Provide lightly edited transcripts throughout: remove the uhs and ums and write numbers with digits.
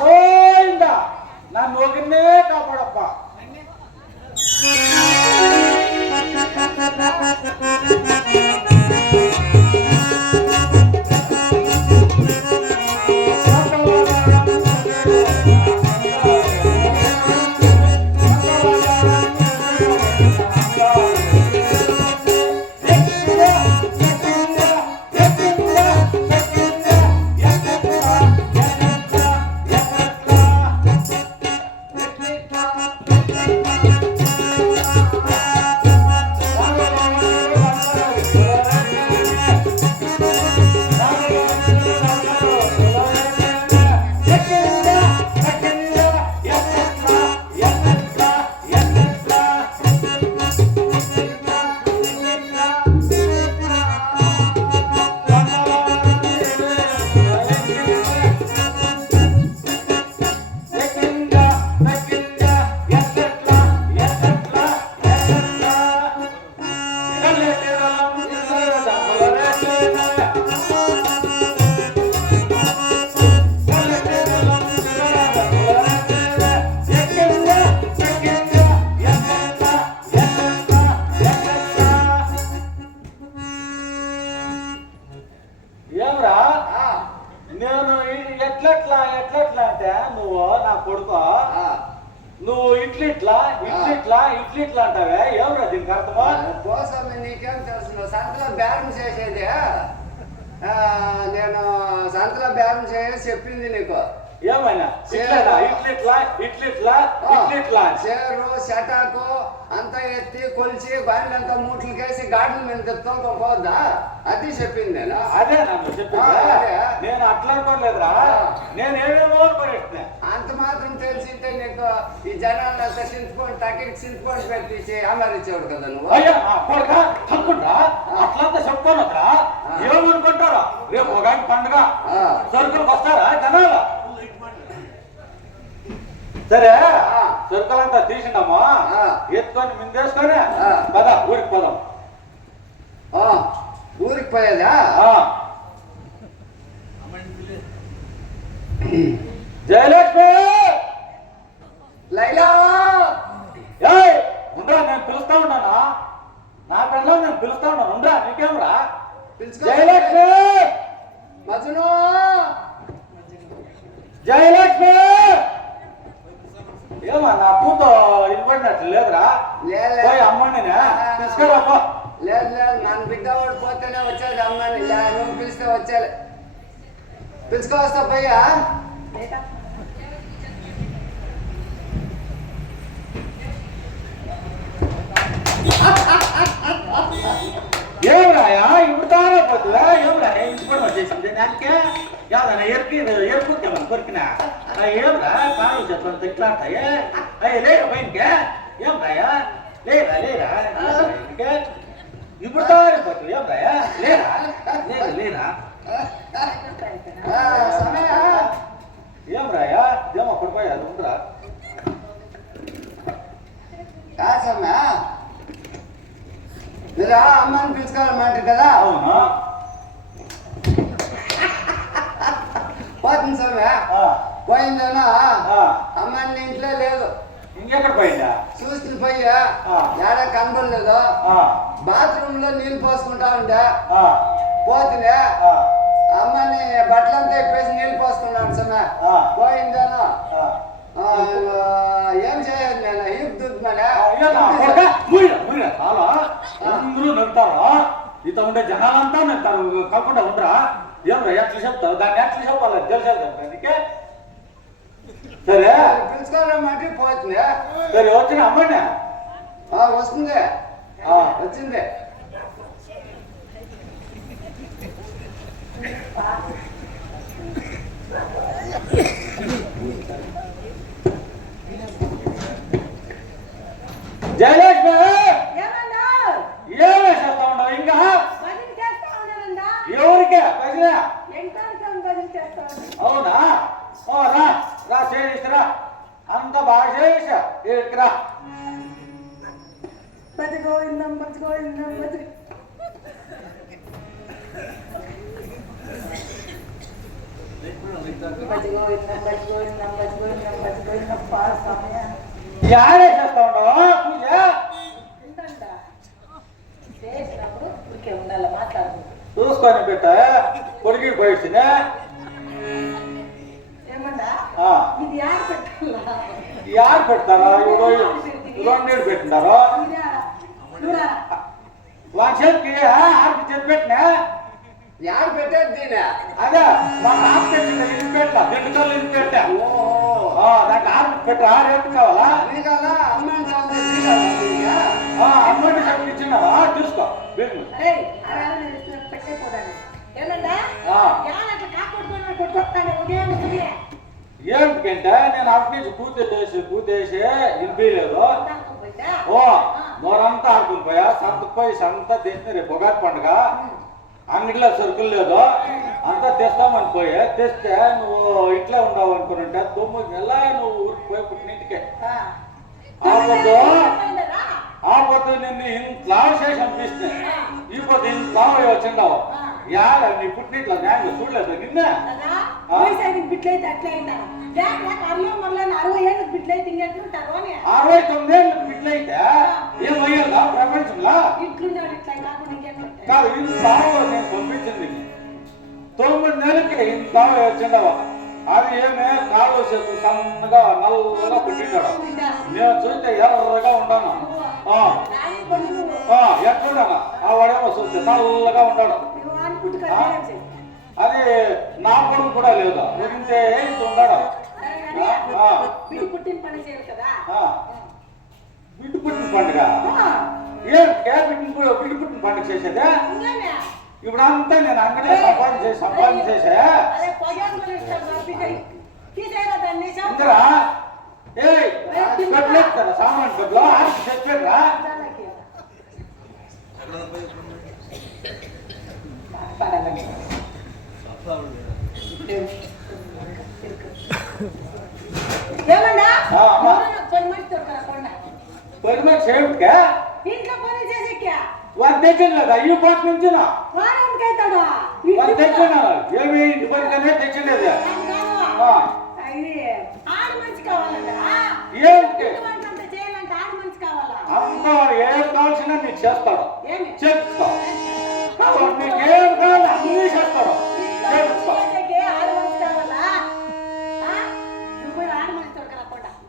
ಗೋವಿಂದ ನಾನು ಹೋಗಿನ್ನೇ ಕಾಪಾಡಪ್ಪ. నేను ఎట్లెట్లా అంటే నువ్వు నా కొడుకు నువ్వు ఇట్లిట్లా అంటావే ఎవరు దీనికి అర్థమా? కోసం నీకేం తెలుసు? సంతలో బేరం చేసేది నేను సంతలో బేరం చేసి చెప్పింది నీకు. ఏమైనా ఇట్లిట్లా చేరు షటాకు అంతా ఎత్తి కొలిచి బండ్లంతా మూట్లకేసి గార్డెన్ మీద తోలుకోపోద్దా? అది చెప్పింది నేను. అదే నన్ను చెప్పింది. నేను అట్లా అనుకోలేదురా, నేను ఏమేమో పరిస్థితి అంత మాత్రం తెలిసింటే నీకు ఈ జనాలు అంతా చింతపండు పెట్టి అమరిచ్చేవాడు కదా నువ్వు. అయ్యా అనుకుంటా అట్లంతా చెప్పుకోనరా ఏమనుకుంటారా? రేపు ఒక పండుగ సరుకులకు వస్తారా జనాలు? సరే సరుకులంతా తీసినామా ఎత్తుకొని మిందేసుకొని పదా ఊరికి పోదాం. ఊరికి పోయేదా? జయలక్ష్మి లైలా ఉండరా, నేను పిలుస్తా ఉన్నానా? నా పిల్లలు నేను పిలుస్తా ఉన్నాను. ఉండరా, నీకేమరా? జయలక్ష్మి మజను జయలక్ష్మి ఏమా నా కూతో ఇవ్వడినట్లు లేదురా? పోయి అమ్మని తీసుకురా. లేదు నన్ను బిడ్డ వాడు పోతేనే వచ్చేది అమ్మని. నువ్వు పిలిస్తే వచ్చేది. పిలుచుకోవస్తా పోయా? ఏమరాయా ఇప్పుడు తానే పోతువా? ఏమరా ఇంటిపడి వచ్చేసింది దానికే యాదన్నా ఏర్పుకేమని కొరికినా ఏమరా కారు చెట్లు ఇట్లా అంటాయి. అయ్యి లేరా పైనకే? ఏమరాయా లేరా ఇంటికే ఇప్పుడు తానే పోతు. ఏమరాయా లేరా ఏమరాయా ఏమో పడిపోయా ఉండరా? కాసమ్మా మీరు అమ్మని పిలుచుకోవాలన్నమాట కదా? అవును పోతుంది సమ్మె. పోయిందనా అమ్మాయిని ఇంట్లో లేదు. ఇంకెక్కడ పోయిందా? చూస్తుంది పోయా ఏడా కనబడలేదు. బాత్రూమ్ లో నీళ్ళు పోసుకుంటా ఉండే పోతుండే అమ్మని బట్టలంతా ఇప్పేసి నీళ్ళు పోసుకున్నాను సమ్మె. పోయిందనా ఏం చేయదు నేను ఈపు దుద్దుమనే చాలా అందరూ నవ్వుతారా? ఇత ఉండే జనాలంతా నవ్వుతారు కాకుండా ఉండరా? ఏమరా ఎట్లా చెప్తావు? దాన్ని ఎట్లా చెప్పాలి తెలిసేది. సరే పిలుచుకోవాలన్నమాట పోతుంది. సరే వచ్చిన అమ్మండి వస్తుంది వచ్చింది. జయలక్ష్మి ఏమే చేస్తా ఉండవు ఇంకా? ఎవరికే అవునా? రా చేయిస్తురా అంత బాగా చేయిసా ఇక్కరా. యాడే చేస్తా ఉండవు పూజ చూసుకొని పెట్ట కొడుకు పోయిస్తున్నా యారు పెడతారా రెండు పెట్టినారు వాళ్ళ చేతికి ఆర్కి చేతి పెట్టినా యారు పెట్టేది దీనే అదే మా ఆకు పెట్టిన ఇల్లు పెట్టా దిండుకల్లు ఇల్లు పెట్టా నాకు ఆకు పెట్టి ఆరు ఎత్తు కావాలా అమ్మంటి చెప్పి ఇచ్చినావా తీసుకో ఏంటికంటే నేను అటు నుంచి పూతేసి వినిపించలేదు నోరంతా ఆడుకుని పోయా సంతకు పోయి సంత తెచ్చిన రేపు పొగాకు పండుగ అంగడిలో సరుకులు లేదు అంతా తెస్తామని పోయి తెస్తే నువ్వు ఇట్లా ఉండవు అనుకున్నట్టే 9 నెలల నువ్వు ఊరికి పోయి పుట్టినింటికే ఆపోతే నిన్ను ఇంత చేసి అనిపిస్తుంది ఇప్పుడు ఇంత వచ్చిండవు యాడ నీ పుట్టినిట్లా నేను చూడలేదు నిన్న 69 ఏళ్ళకి బిడ్డలైతే ఏమయ్యాలా ప్రపంచంలో కాదు ఇంత నేను పంపించింది 9 నెలలకి ఇంత వచ్చిండవా అది ఏమే కాలు చేస్తూ సన్నగా నల్లగా పుట్టినాడు నేను చూస్తే ఎర్రగా ఉన్నాను ఎట్లున్నా ఆ వాడేమో చూస్తే నల్లగా ఉంటాడు అది నా కొడుకు కూడా లేదు గురించే ఉన్నాడు బిడ్డు పుట్టిన పండుగ ఏం బిడ్డు పుట్టిన పండుగ చేసేదా ఇప్పుడు అంతా నేను అంగడే సంపాదన చేసా ఇందిరా పెట్టలేస్తారా సామాన్ పెద్దలో ఆడికి చెప్పారా పని మనిషి ఏమిటికా వాడు తెచ్చలేదా ఈ పాట నుంచి వాడు తెచ్చిన ఏమి ఇంటి పనికనే తెచ్చలేదు ఏంటి అంతా ఏం కావాల్సిన నీకు చేస్తాడు చేస్తావు నీకు ఏం కావాలి అన్నీ చేస్తాడు చేస్తావు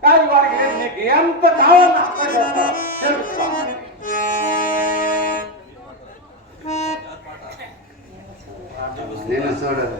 కానీ వాడికి నీకు ఎంత కావాలన్నా అంత చేస్తాడు చేస్తావు నేను చూడదు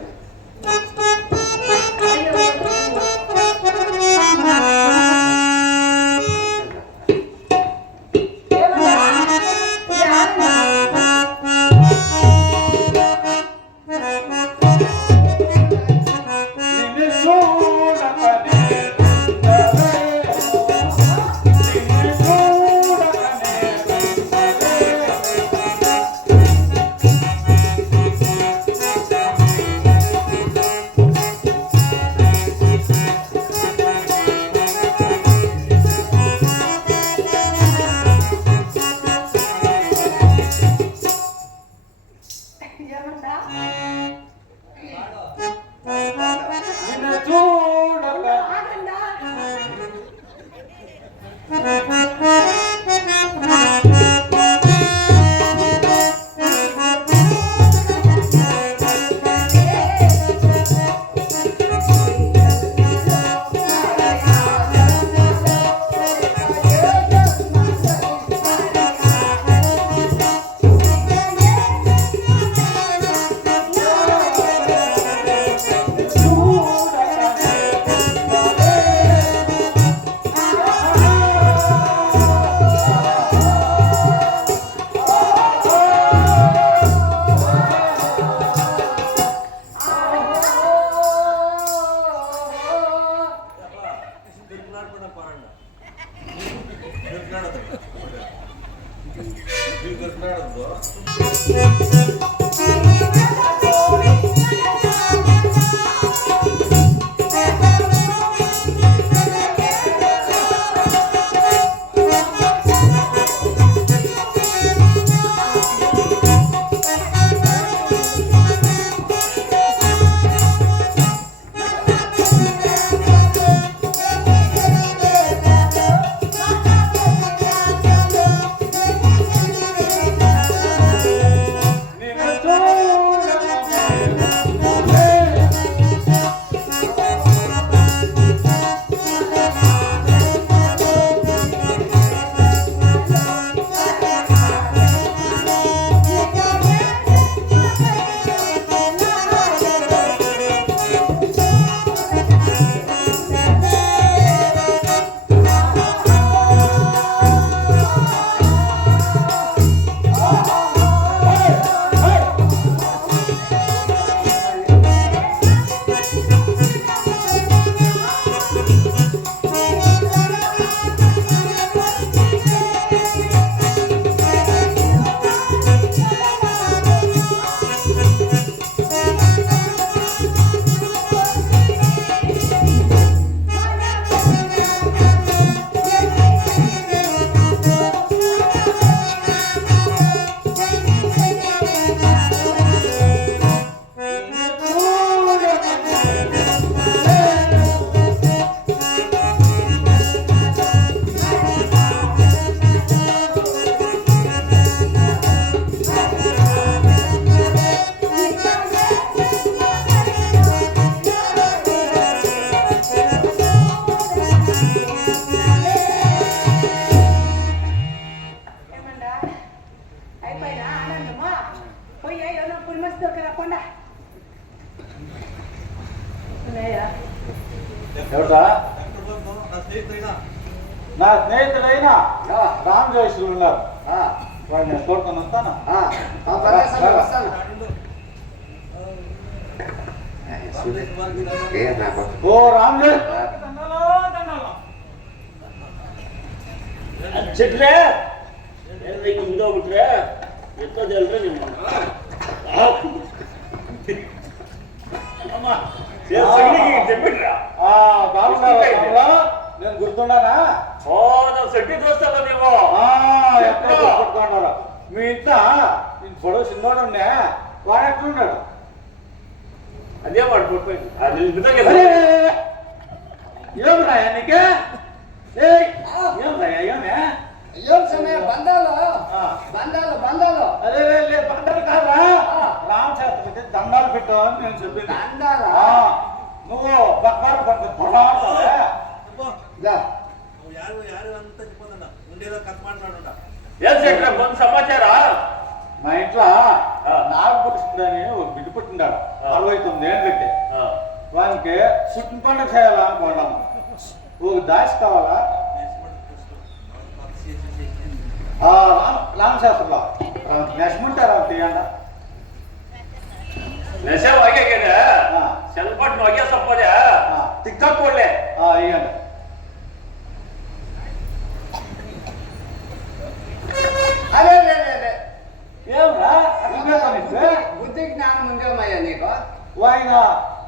ఎవరా నా స్నేహితుడైన రామ్ జోషులు ఉన్నారు. వాడు నేను తోడుకొని వస్తాను. వస్తాను. ఓ రామ్ జోష్ చెట్లే ముందో ಬಿಟ್ರೆ ಎತ್ತೋದಲ್ರಿ ನಿಮ್ಮ నేను గుర్తున్నానా? ఓ నా సెట్టి దోస్తారా ನೀವು ఎక్కడ గుర్తుపెట్టుకున్నారు? మీ ఇంట్లో నేను పొడవు చిన్నోడు ఉన్నా వాడు ఎట్లున్నాడు? అదే వాడు పుట్టిపోయింది. ఏం రాయా నీకే? ఏం రాయా ఏమే ఏం సమయ బంధాలు బంధాలు బంధాలు అదే బంధాలు కాదా? రామశాస్త్రికి దండాలు పెట్టావని నేను చెప్పింది. దండాలా? నువ్వు బక్కారు పంట పొడాడుతావే. ఏం సెట్రా కొంత సమాచార? మా ఇంట్లో నాగపురుషుడని ఒక బిడ్డ పుట్టిండాడు 69 ఏళ్ళకి. వానికి చుట్టు పండుగ చేయాలా అనుకున్నాము. ఒక దాసి కావాలా? రామశాస్త్రంలో నెసముంటారా తీయండి. నెస వాగే కదా సెల్పట్ నొగే సొప్పదే తిక్క కొడలే ఇయ్యండి. అదే ఏమరా బుద్ధి జ్ఞానం ఉందేమయ్యా నీకు? ఆయన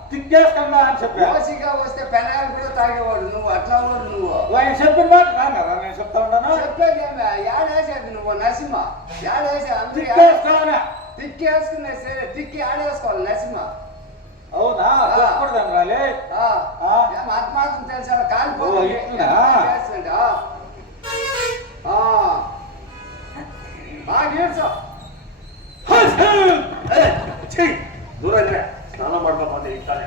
తిక్కేస్తున్నా అని చెప్పా. ఓసిగా వస్తే పెనాలు కూడా తాగేవాడు నువ్వు. అట్లా వాడు నువ్వు. ఆయన చెప్పిన మాట రాన్నారా? నేను చెప్తా ఉన్నాను. చెప్పేదేమే ఏడేసేది నువ్వు నరసింహ. ఏడేసే తిక్కేసుకునే సరే తిక్కి ఆడేసుకోవాలి నరసింహ. అవునా? చెప్పకూడదని రాలే. ఆత్మాత్మ తెలిసా కాలిపోతుంది. దూరం స్నానం పడుకోపోతే ఇస్తానే.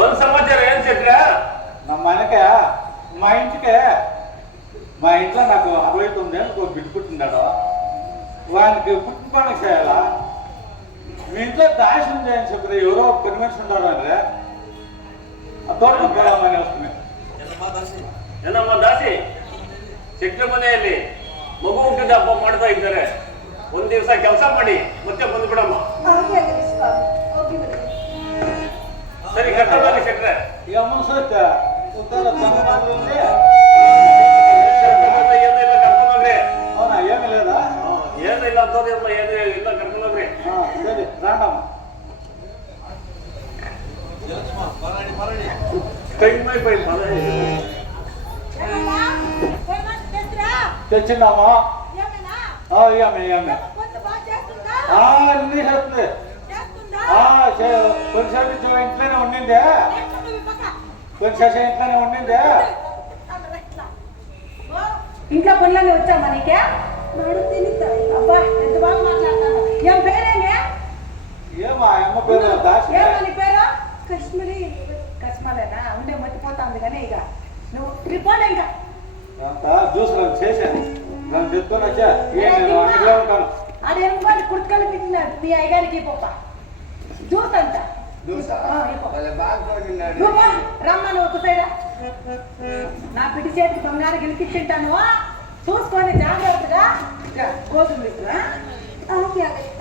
ಒಂದು ಸಮಾಚಾರ ಏನ್ చెట్రా? ನಮ್ಮ ಮನೆಗೆ మా ఇంట్లో నాకు 69 ఏళ్ళకి ఒక బిడ్డ పుట్టిండాడు. వానికి పుట్టిన పండుగ చేయాలా? మీ ఇంట్లో దాసి ఉంది అని చెప్పి ఎవరో కొన్ని మనిషి ఉన్నారు ಅಂದ್ರೆ ತೋಟ ಮನೆ ವಸ್ತುವೆ ಏನಮ್ಮ ದಾಸಿ ಚಿಕ್ಕ ಮನೆಯಲ್ಲಿ ಮಗು ಹುಟ್ಟಿದ ಹಬ್ಬ ಮಾಡ್ತಾ ಇದ್ದಾರೆ. ಒಂದ್ ದಿವಸ ಕೆಲಸ ಮಾಡಿ ಮತ್ತೆ ಬಂದ್ಬಿಡಮ್ಮ. ಸರಿ ಕರ್ಕೊಂಡ್ಬನ್ನಿ ಶೆಟ್ರೆ. ಈ ಅಮ್ಮನ ಸಹಿತ ಏನಿಲ್ಲ ಕರ್ಕೊಂಡೋಗ್ರಿ. ಅವನ ಏನಿಲ್ಲ ಏನಿಲ್ಲ ಅಂತೋದಿಲ್ಲ ಏನು ಇಲ್ಲ ಕರ್ಕೊಂಡೋಗ್ರಿ. ಸರಿ ರಾಣಮ್ಮ కైమై పై పడే తెచ్చినామా? ఏమే అన్ని చేస్తుంది. కొంచెం ఇంట్లోనే ఉండిందే. కొంచెం ఇంట్లోనే ఉండిందే. ఇంట్లో పనులన్నీ వచ్చామా నీకే? అబ్బా ఎంత బాగా మాట్లాడతాను. ఏం పేరేమే? ఏమా అమ్మ పేరు దాసి. ఏమని పేరు? కశ్మీరి. కశ్మీరేనా? ఉండే మర్చిపోతాంది కానీ ఇక నువ్వు రిపోర్ట్ ఇంకా జ్యూస్ చేశాను. నన్ను చెప్తాను వచ్చా నేను అంగడిలో ఉంటాను. అదేం కుర్తుకలు పెట్టినాడు మీ అయ్యగారికి పప్ప జ్యూస్ అంట. రమ్మను ఒక సైడ్ నా పిటి చేతికి తొందరగా గెలిపించుంటాను. చూసుకొని జాగ్రత్తగా గోధుమ జాగ్రత్త